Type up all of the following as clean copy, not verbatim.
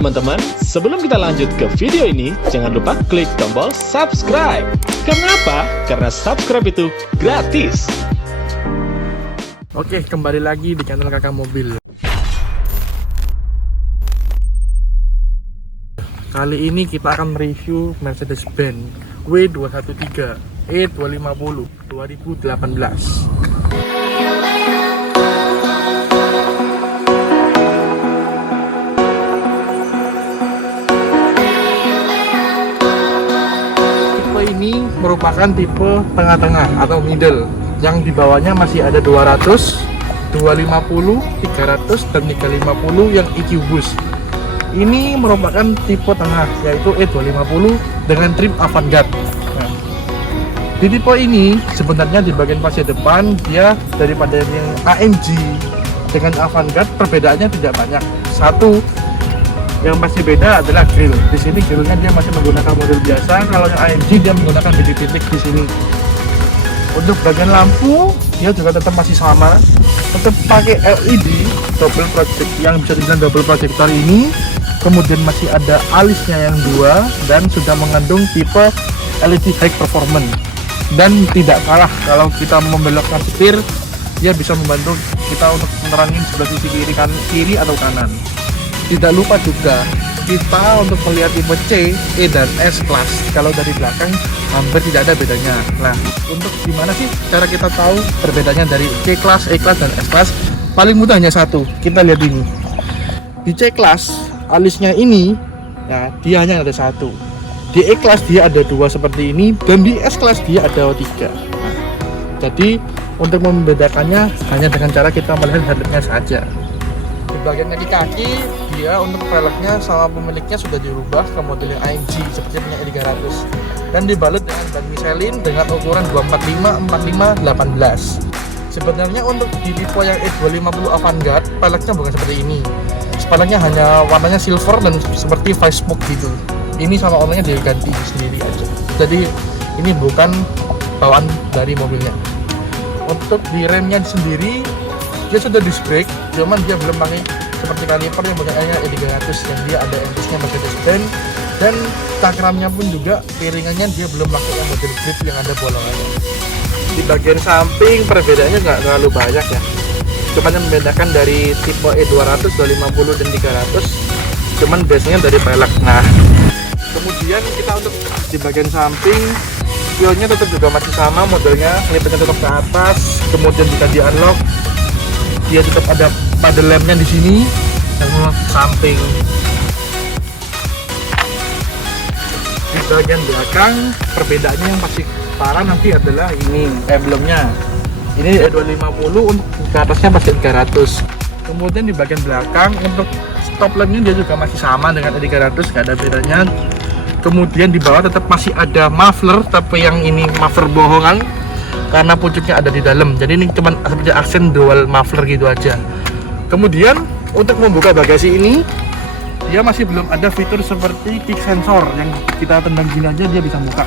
teman-teman, sebelum kita lanjut ke video ini, jangan lupa klik tombol subscribe. Karena apa? Karena subscribe itu gratis. Oke, kembali lagi di channel Kakak Mobil. Kali ini kita akan mereview Mercedes-Benz W213 E250 2018. Ini merupakan tipe tengah-tengah atau middle, yang di bawahnya masih ada 200, 250, 300 dan 350 yang EQ Boost. Ini merupakan tipe tengah, yaitu E250 dengan trim Avantgarde. Nah, di tipe ini sebenarnya di bagian pasir depan dia daripada yang AMG dengan Avantgarde perbedaannya tidak banyak. Satu yang masih beda adalah grill. Di sini grillnya dia masih menggunakan model biasa. Kalau yang AMG dia menggunakan titik-titik di sini. Untuk bagian lampu dia juga tetap masih sama, tetap pakai LED double project yang bisa dibilang double projector ini. Kemudian masih ada alisnya yang dua dan sudah mengandung tipe LED high performance. Dan tidak kalah kalau kita membelokkan setir, dia bisa membantu kita untuk menerangin sebelah sisi kiri atau kanan. Tidak lupa juga kita untuk melihat tipe C, E dan S class. Kalau dari belakang hampir tidak ada bedanya. Nah, untuk gimana sih cara kita tahu perbedaannya dari C class, E class dan S class? Paling mudah hanya satu. Kita lihat ini. Di C class alisnya ini, ya dia hanya ada satu. Di E class dia ada dua seperti ini, dan di S class dia ada tiga. Nah, jadi untuk membedakannya hanya dengan cara kita melihat headlampnya saja. Di bagian kaki dia untuk velgnya sama pemiliknya sudah dirubah ke model yang AMG seperti punya E300 dan dibalut dengan ban Michelin dengan ukuran 245 45 18. Sebenarnya untuk di tipe yang E250 Avantgarde velgnya bukan seperti ini. Velgnya hanya warnanya silver dan seperti face smoke gitu. Ini sama warnanya diganti sendiri aja. Jadi ini bukan bawaan dari mobilnya. Untuk di remnya sendiri dia sudah disc brake, cuman dia belum pakai seperti kaliper yang modelnya E300 yang dia ada engine-nya Mercedes-Benz, dan cakramnya pun juga piringannya dia belum pakai yang model grip yang ada bolongannya. Di bagian samping perbedaannya nggak terlalu banyak ya, cuman yang membedakan dari tipe E200, 250 dan 300 cuman biasanya dari pelek. Nah, kemudian kita untuk di bagian samping spionnya tetap juga masih sama modelnya, klipnya tetap ke atas, kemudian jika di unlock dia tetap ada pada lemnya di sini sama samping. Di bagian belakang perbedaannya yang masih parah nanti adalah ini emblemnya. Ini E250, untuk ke atasnya masih 300. Kemudian di bagian belakang untuk stop lampnya dia juga masih sama dengan E300, gak ada bedanya. Kemudian di bawah tetap masih ada muffler, tapi yang ini muffler bohongan karena pucuknya ada di dalam, jadi ini cuma seperti aksen dual muffler gitu aja. Kemudian untuk membuka bagasi ini dia masih belum ada fitur seperti kick sensor yang kita tendang gini aja dia bisa buka.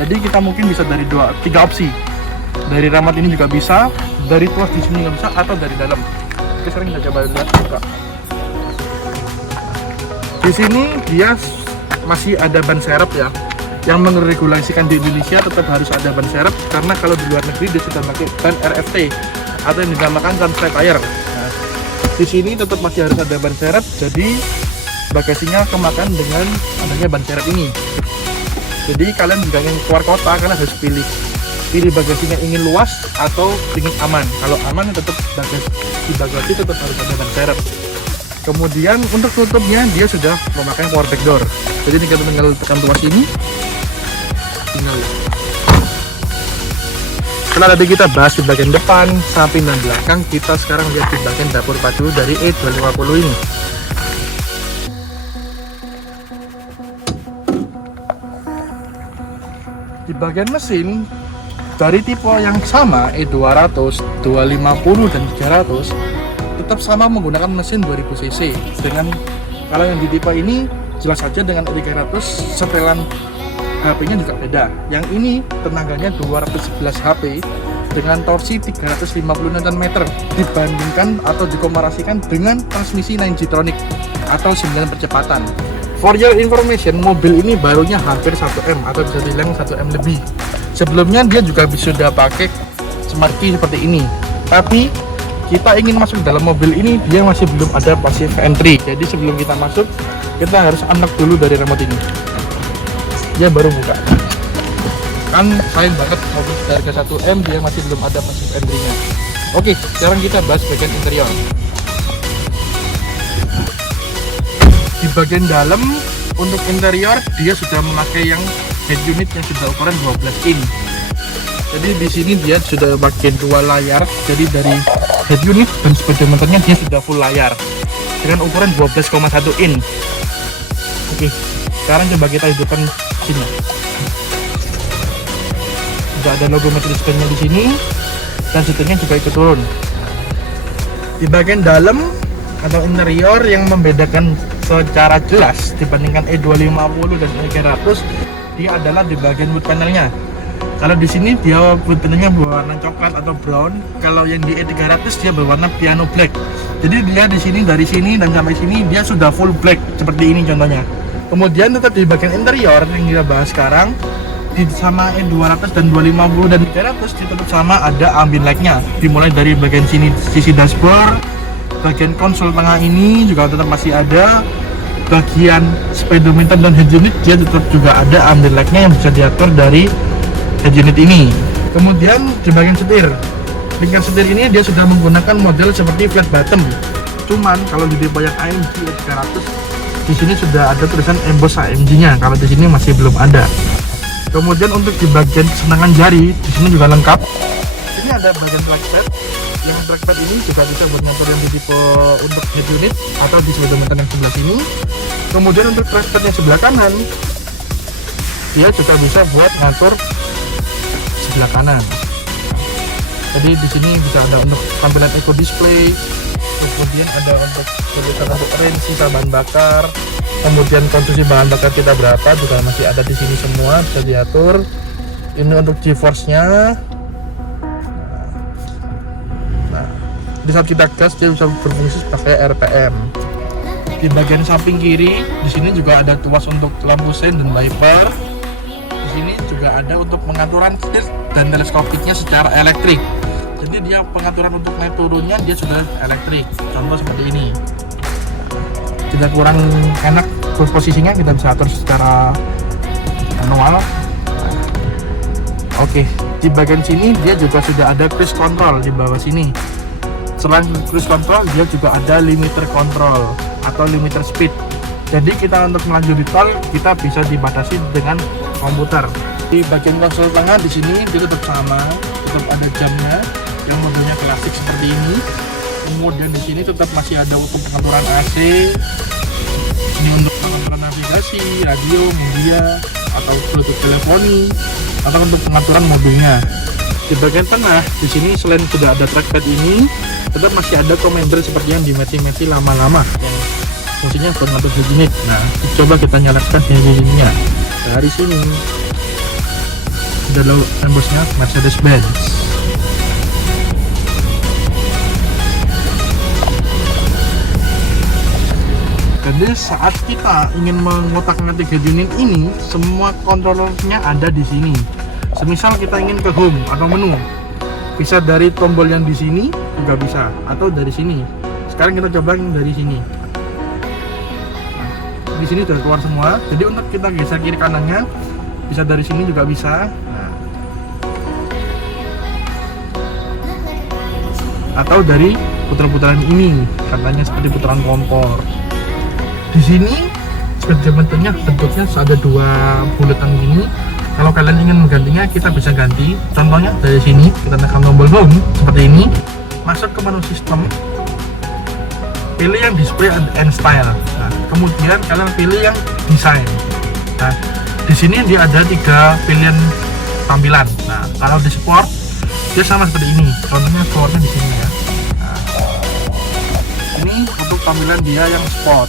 Jadi kita mungkin bisa dari tiga opsi, dari remote ini juga bisa, dari tuas di sini juga bisa, atau dari dalam. Oke, sekarang kita coba lihat buka. Di sini dia masih ada ban serep ya, yang meregulasikan di Indonesia tetap harus ada ban serep, karena kalau di luar negeri dia sudah pakai ban RFT atau yang dinamakan transfer tire. Nah, di sini tetap masih harus ada ban serep, jadi bagasinya kemakan dengan adanya ban serep ini. Jadi kalian jika ingin keluar kota kalian harus pilih bagasinya ingin luas atau ingin aman. Kalau aman tetap bagasi tetap harus ada ban serep. Kemudian untuk tutupnya dia sudah memakai power back door. Jadi kita tinggal tekan tuas ini. Setelah tadi kita bahas di bagian depan, samping dan belakang, kita sekarang lihat di bagian dapur padu dari E250 ini. Di bagian mesin dari tipe yang sama E200, 250 dan 300 tetap sama menggunakan mesin 2000 cc. Dengan kalau yang di tipe ini jelas saja dengan E300 setelan HP-nya juga beda. Yang ini tenaganya 211 HP, dengan torsi 350 Nm dibandingkan atau dikomparasikan dengan transmisi 9Gtronic atau 9 percepatan. For your information, mobil ini barunya hampir 1M atau bisa dibilang 1M lebih. Sebelumnya dia juga sudah pakai smart key seperti ini, tapi kita ingin masuk dalam mobil ini, dia masih belum ada passive entry. Jadi sebelum kita masuk, kita harus unlock dulu dari remote ini. Dia baru buka. Kan sayang banget mobil harga 1M dia masih belum ada passive entry-nya. Oke, sekarang kita bahas bagian interior. Di bagian dalam untuk interior dia sudah memakai yang head unit yang sudah ukuran 12 in. Jadi di sini dia sudah pakai 2 layar. Jadi dari head unit dan speedometernya dia sudah full layar dengan ukuran 12,1 in. Oke, sekarang coba kita hidupkan sini. Sudah ada logo Mercedes-Benz di sini dan setirnya juga ikut turun. Di bagian dalam atau interior yang membedakan secara jelas dibandingkan E250 dan E300, dia adalah di bagian wood panelnya. Kalau di sini dia wood panelnya berwarna coklat atau brown, kalau yang di E300 dia berwarna piano black. Jadi dia di sini dari sini dan sampai sini dia sudah full black seperti ini contohnya. Kemudian tetap di bagian interior yang kita bahas sekarang, di sama E200 dan 250 dan 300 tetap sama ada ambient light-nya. Dimulai dari bagian sini sisi dashboard, bagian konsol tengah ini juga tetap masih ada, bagian speedometer dan head unit dia tetap juga ada ambient light-nya yang bisa diatur dari head unit ini. Kemudian di bagian setir, lingkar setir ini dia sudah menggunakan model seperti flat bottom. Cuman kalau di tipe yang AMG 300 di sini sudah ada tulisan emboss AMG-nya. Kalau di sini masih belum ada. Kemudian untuk di bagian kesenangan jari di sini juga lengkap. Ini ada bagian trackpad. Yang trackpad ini juga bisa buat ngatur yang di tipe untuk head unit atau di speedometer yang sebelah sini. Kemudian untuk trackpad yang sebelah kanan, dia juga bisa buat ngatur sebelah kanan. Jadi di sini bisa ada untuk tampilan eco display, kemudian ada untuk tulisan untuk range, sisa bahan bakar, kemudian konsumsi bahan bakar kita berapa juga masih ada di sini semua bisa diatur. Ini untuk G-force-nya. Di saat kita gas dia bisa berfungsi pakai RPM. Di bagian samping kiri di sini juga ada tuas untuk lampu sein dan wiper. Di sini juga ada untuk pengaturan setir dan teleskopiknya secara elektrik. Jadi dia pengaturan untuk naik turunnya dia sudah elektrik. Contoh seperti ini. Tidak kurang enak posisinya kita bisa atur secara manual. Oke, di bagian sini dia juga sudah ada cruise control di bawah sini. Selain cruise control, dia juga ada limiter control atau limiter speed. Jadi kita untuk melaju di tol kita bisa dibatasi dengan komputer. Di bagian konsol tengah di sini dia tetap sama, tetap ada jamnya yang modelnya klasik seperti ini. Kemudian di sini tetap masih ada untuk pengaturan AC. Ini untuk pengaturan navigasi, radio, media, atau Bluetooth teleponi, atau untuk pengaturan modulnya. Di bagian tengah di sini selain sudah ada trackpad ini, tetap masih ada commander seperti yang di Mercy lama-lama yang fungsinya buat ngatur head unit. Nah, coba kita nyalakan head unitnya dari sini. Ada embossnya Mercedes-Benz. Jadi saat kita ingin mengotak-ngatik head unit ini, semua kontrolernya ada di sini. Semisal kita ingin ke home atau menu, bisa dari tombol yang di sini juga bisa, atau dari sini. Sekarang kita coba yang dari sini. Nah, di sini sudah keluar semua. Jadi untuk kita geser kiri kanannya, bisa dari sini juga bisa. Nah, atau dari putar-putaran ini, katanya seperti putaran kompor. Di sini speedometernya bentuknya ada 2 bulatan gini. Kalau kalian ingin menggantinya kita bisa ganti. Contohnya dari sini kita tekan tombol home seperti ini, masuk ke menu sistem, pilih yang display and style. Nah, kemudian kalian pilih yang design. Nah, di sini dia ada 3 pilihan tampilan. Nah, kalau di sport dia sama seperti ini. Contohnya sportnya di sini ya. Nah, ini untuk tampilan dia yang sport.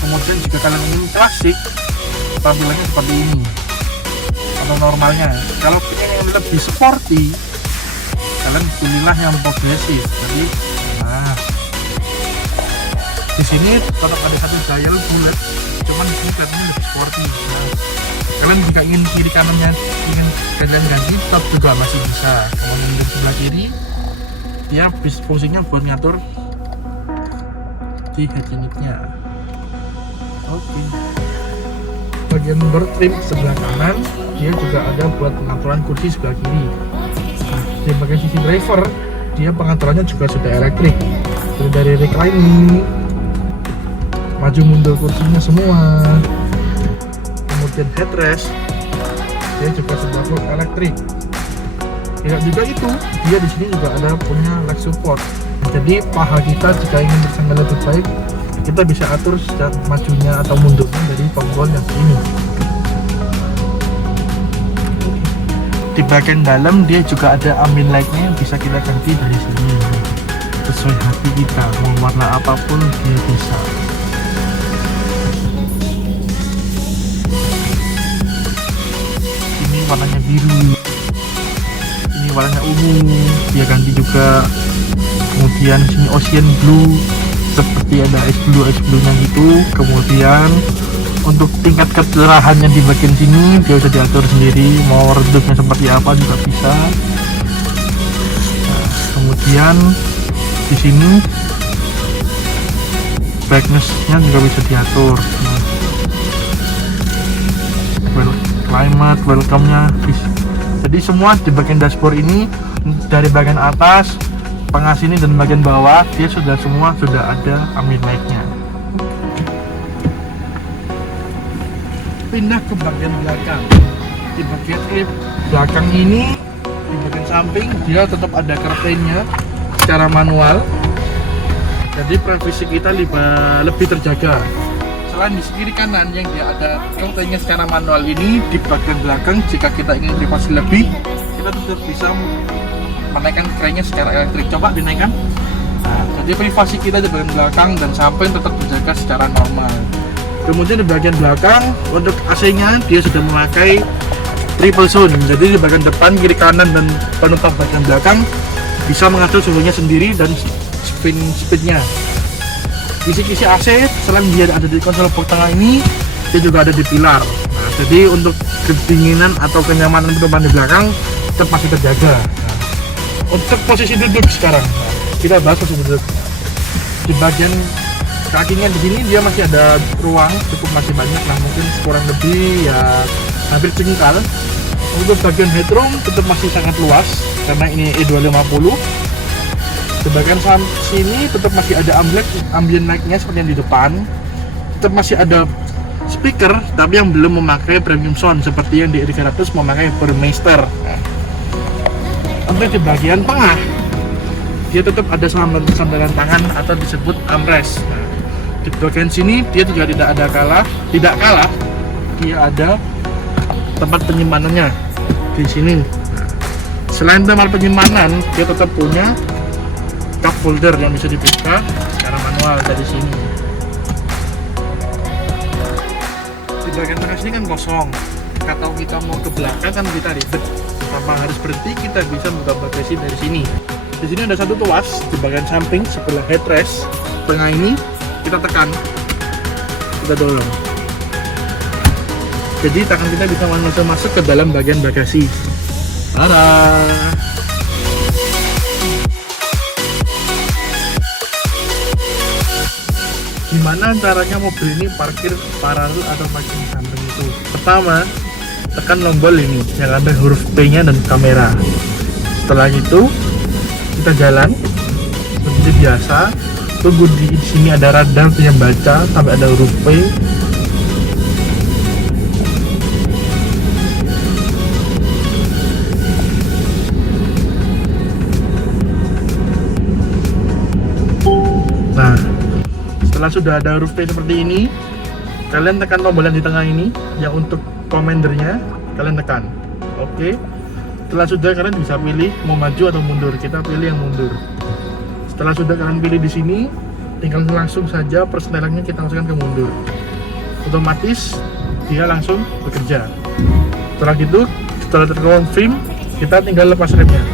Kemudian jika kalian ingin klasik, tampilannya seperti ini atau normalnya. Kalau ingin yang lebih sporty, kalian pilihlah yang progresif. Jadi nah di sini tetap ada satu dial bulat, cuman di sini kelihatannya lebih sporty. Nah, kalian jika ingin kiri kanannya ingin kalian ganti tetap juga masih bisa. Kemudian di sebelah kiri dia fungsinya buat ngatur di head unitnya. Oke. Bagian door trim sebelah kanan dia juga ada buat pengaturan kursi sebelah kiri. Nah, di bagian sisi driver dia pengaturannya juga sudah elektrik, dari reclining, maju mundur kursinya semua. Kemudian headrest dia juga sudah full elektrik. Tidak juga itu, dia di sini juga ada punya leg support. Jadi paha kita jika ingin bersandar lebih baik, kita bisa atur sejak majunya atau mundurnya dari tombol yang ini. Di bagian dalam dia juga ada ambient light-nya, bisa kita ganti dari sini sesuai hati kita, mau warna apapun dia bisa. Ini warnanya biru, ini warnanya ungu, dia ganti juga. Kemudian sini ocean blue, seperti ada ice blue nya gitu. Kemudian untuk tingkat kecerahannya di bagian sini dia bisa diatur sendiri, mau redupnya seperti apa juga bisa. Nah, kemudian di sini brightness-nya juga bisa diatur. Climate, welcome-nya. Jadi semua di bagian dashboard ini, dari bagian atas, pengas ini dan bagian bawah dia sudah ada ambient light-nya. Pindah ke bagian belakang. Di bagian belakang ini, di bagian samping dia tetap ada curtain-nya secara manual. Jadi privasi kita lebih terjaga. Selain di kiri kanan yang dia ada curtain-nya secara manual ini, di bagian belakang jika kita ingin privasi lebih, kita tetap bisa menaikkan kerannya secara elektrik. Coba dinaikkan. Nah, jadi privasi kita di bagian belakang dan samping tetap terjaga secara normal. Kemudian di bagian belakang untuk AC-nya dia sudah memakai triple zone. Jadi di bagian depan, kiri kanan dan penutup bagian belakang bisa mengatur suhunya sendiri dan speednya. Kisi-kisi AC selain dia ada di konsol box tengah ini, dia juga ada di pilar. Nah, jadi untuk kedinginan atau kenyamanan penumpang di belakang tetap masih terjaga. Nah, untuk posisi duduk sekarang, kita bahas posisi duduk. Di bagian kakinya di sini dia masih ada ruang, cukup masih banyak lah, mungkin kurang lebih ya hampir cengkal. Untuk bagian headroom tetap masih sangat luas karena ini E250. Di bagian sini tetap masih ada ambient light-nya seperti yang di depan. Tetap masih ada speaker tapi yang belum memakai premium sound seperti yang di E300 memakai Burmeister. Untuk di bagian tengah dia tetap ada sandaran tangan atau disebut armrest. Di bagian sini dia juga tidak kalah dia ada tempat penyimpanannya di sini. Selain tempat penyimpanan, dia tetap punya cup holder yang bisa dibuka secara manual dari sini. Di bagian tengah sini kan kosong. Kalau kita mau ke belakang kan kita ribet, tanpa harus berhenti kita bisa buka bagasi dari sini. Di sini ada satu tuas di bagian samping sebelah headrest. Tengah ini kita tekan, kita dorong. Jadi tangan kita bisa masuk ke dalam bagian bagasi. Tada! Gimana caranya mobil ini parkir paralel atau parkir samping itu? Pertama, tekan tombol ini yang ada huruf P-nya dan kamera. Setelah itu kita jalan seperti biasa. Tunggu di sini ada radar yang baca sampai ada huruf P. Nah, setelah sudah ada huruf P seperti ini, kalian tekan tombol yang di tengah ini yang untuk komandernya, kalian tekan. Oke. Setelah sudah, kalian bisa pilih mau maju atau mundur. Kita pilih yang mundur. Setelah sudah kalian pilih di sini, tinggal langsung saja persnelannya kita masukkan ke mundur. Otomatis dia langsung bekerja. Setelah gitu, setelah terkonfirm, kita tinggal lepas remnya.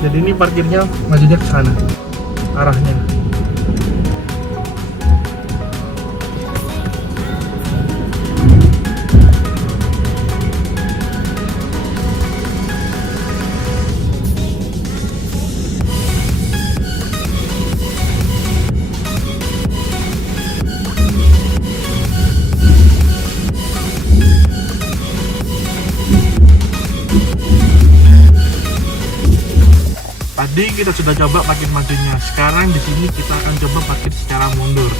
Jadi ini parkirnya majunya ke sana arahnya. Tadi kita sudah coba parkir majunya. Sekarang di sini kita akan coba parkir secara mundur.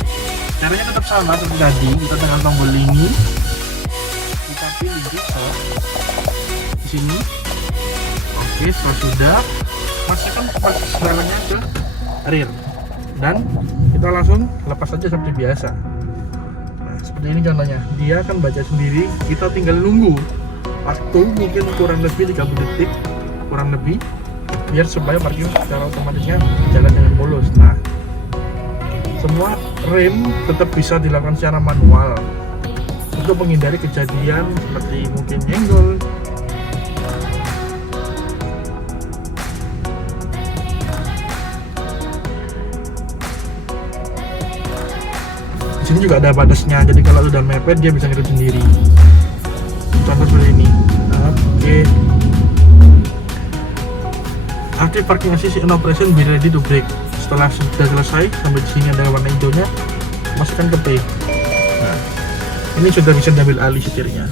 Caranya tetap sama seperti tadi. Kita dengan tombol ini, kita pilih reset di sini. Oke, setelah sudah, masukkan parkir sebenarnya ke rear dan kita langsung lepas saja seperti biasa. Nah, seperti ini contohnya. Dia akan baca sendiri. Kita tinggal nunggu waktu mungkin kurang lebih 30 detik, kurang lebih, biar supaya parkir secara otomatisnya jalan dengan mulus. Nah, semua rem tetap bisa dilakukan secara manual untuk menghindari kejadian seperti mungkin nyenggol. Di sini juga ada batasnya, jadi kalau sudah mepet dia bisa ngikut sendiri. Contoh seperti ini. Oke. Active parking assist in operation, be ready to brake. Setelah sudah selesai sampai di sini ada warna hijaunya, masukkan ke P. Nah, ini sudah bisa diambil alih setirnya.